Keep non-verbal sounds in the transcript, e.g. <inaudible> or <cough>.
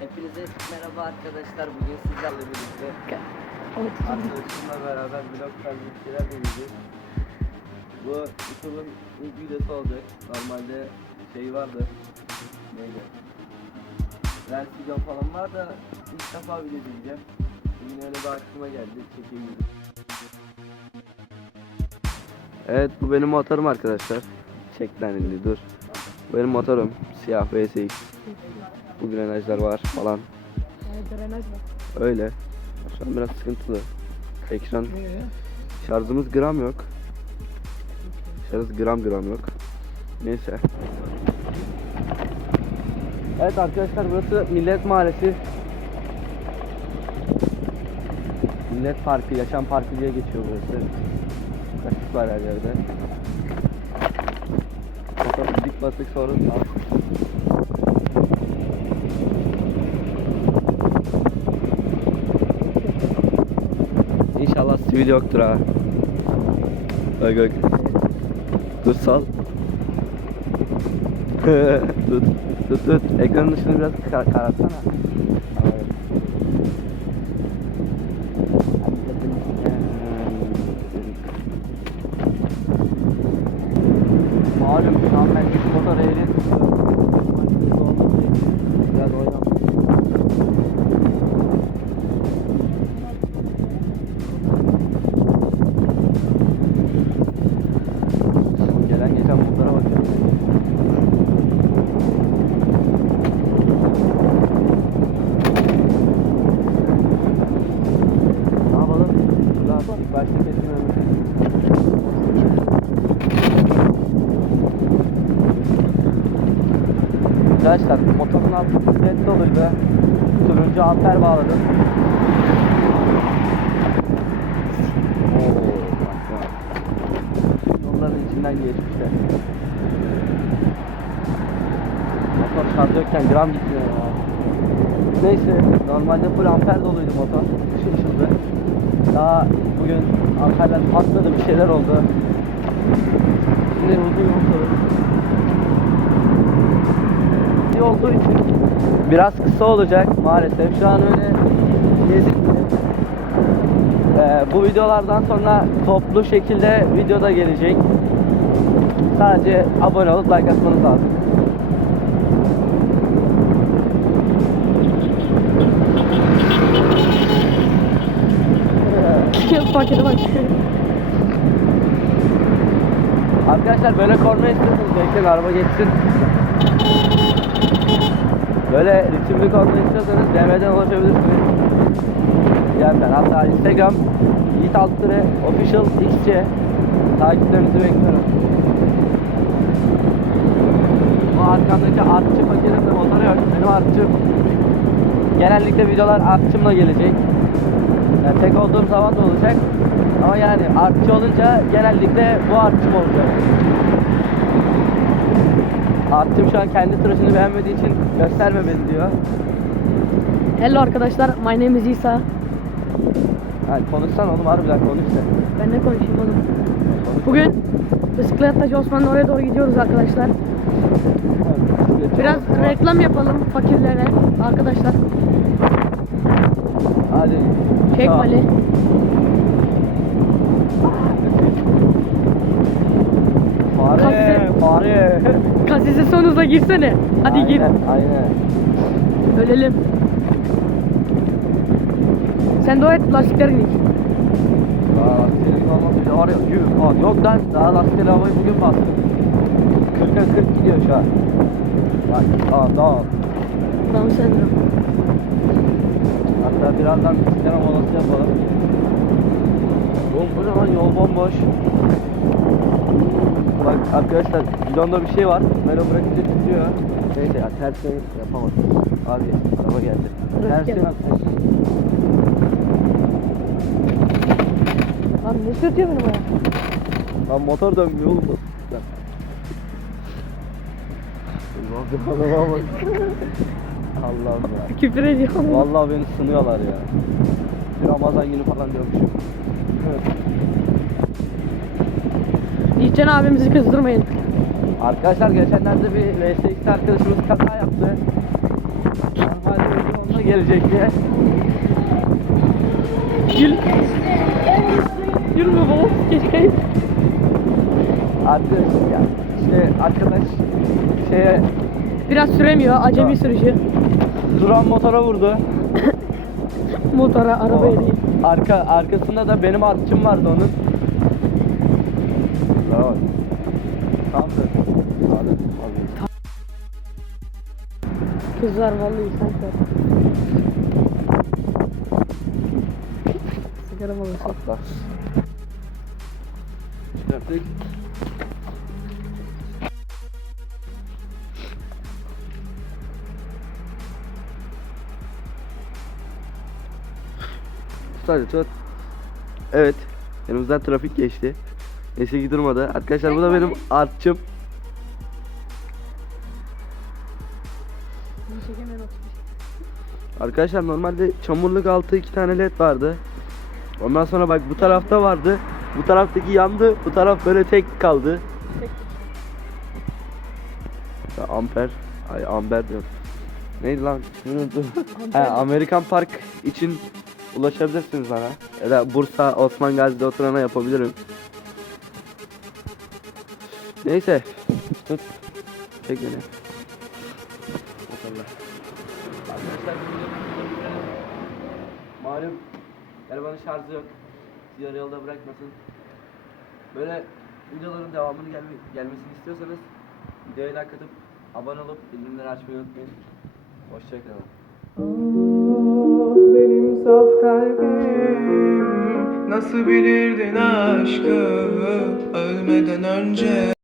Hepinize merhaba arkadaşlar. Bugün sizlerle birlikte arkadaşımla beraber vlog tarzı şeyler deneyeceğiz. Bu YouTube'un ilk videosu olacak. Normalde şey vardı. Neydi? Lens videom falan var da ilk defa video çekeceğim. Bugün öyle bir aklıma geldi. Çekeyim dedim. Evet bu benim motorum arkadaşlar. Çek lan dur. Benim motorum. Siyah VSX. Bu grenajlar var falan. Drenaj var. Öyle. Şu an biraz sıkıntılı. Ekran şarjımız gram yok. Şarj gram gram yok. Neyse. Evet arkadaşlar burası Millet Mahallesi. Millet Parkı, Yaşam Parkı diye geçiyor burası. Kaçık var her yerde. Motor dik basık sonra İnşallah sivil yoktur ha. Bak bak. Dur sal. <laughs> tut, tut, tut. Ekranın ışığını biraz kar karartsana. Arkadaşlar motorun altı led doluydu. Turuncu amper bağladım. Yolların içinden geçmişler. Motor şarj yokken gram gitmiyor ya. Neyse normalde full amper doluydu motor. Işıl ışıldı. Daha bugün amperler patladı bir şeyler oldu. Olduğu için biraz kısa olacak maalesef. Şu an öyle gezikli. Ee, bu videolardan sonra toplu şekilde video da gelecek. Sadece abone olup like atmanız lazım. Pakete bak. Arkadaşlar böyle korna istiyorsanız bekleyin araba geçsin. Böyle ritimli korna istiyorsanız DM'den ulaşabilirsiniz. Yerden hatta Instagram Yiğit Altıre Official XC takiplerinizi bekliyorum. Bu arkamdaki artçı paketimde motoru yok. Benim artçım. Genellikle videolar artçımla gelecek. Yani tek olduğum zaman da olacak. Ama yani artçı olunca genellikle bu artçım olacak. Artçım şu an kendi tıraşını beğenmediği için gösterme beni diyor. Hello arkadaşlar, my name is İsa. Yani konuşsan oğlum harbiden konuş sen. Ben ne konuşayım oğlum? Konuş. Bugün bisikletle Osmanlı oraya doğru gidiyoruz arkadaşlar. Biraz reklam yapalım fakirlere arkadaşlar. Hadi. Kek Tamam. Vali. Fare, Fare. Kasisi son hızla girsene. Hadi gir. Aynen, Aynen. Ölelim. Sen dua et lastiklerin ilk. Daha lastiklerin olması bile var. Yuh, aa, yok lan daha lastikleri havayı bugün bastım. 40'a 40 gidiyor şu an. Bak tamam tamam. Tamam sen de. Hatta birazdan bisiklet molası yapalım. Oğlum bu ne lan yol bomboş. Bak arkadaşlar bidonda bir şey var. Böyle bırakınca tutuyor. Neyse ya ters şey yapamadım. Abi araba geldi. Ters gel. şey yapacak. Abi ne sürtüyor benim ayağı? Lan motor dönmüyor oğlum bu. Lan. Allah'ım ya. Küfür ediyor. Vallahi beni sınıyorlar ya. Bir Ramazan günü falan diyormuşum. Yiğitcan abimizi kızdırmayın. Arkadaşlar geçenlerde bir VSX arkadaşımız kaza yaptı. Normalde gelecek diye. Gül. Gülme baba. Keşke. Arkadaş ya işte arkadaş şeye Biraz süremiyor. Acemi sürücü. duran motora vurdu. <laughs> Motora, arabaya değil. Arka arkasında da benim artçım vardı onun. Tamam dur. Hadi, hadi. Kızlar vallahi sen kör. Sigara molası. Atla. Çıkarttık. Hadi tut. Evet. Yanımızdan trafik geçti. Neyse ki durmadı. Arkadaşlar bu da benim artçım. Arkadaşlar normalde çamurluk altı iki tane led vardı. Ondan sonra bak bu tarafta vardı. Bu taraftaki yandı. Bu taraf böyle tek kaldı. Ya amper. Ay amber diyorum. Neydi lan? He, <laughs> Amerikan Park için ulaşabilirsiniz bana. Ya da Bursa Osman Gazi'de oturana yapabilirim. Neyse. Tut. Çek beni. Maşallah. Arkadaşlar malum arabanın şarjı yok. Yarı yolda bırakmasın. Böyle videoların devamını gelme, gelmesini istiyorsanız videoya like atıp abone olup bildirimleri açmayı unutmayın. Hoşçakalın. Benim saf kalbim Nasıl bilirdin aşkı Ölmeden önce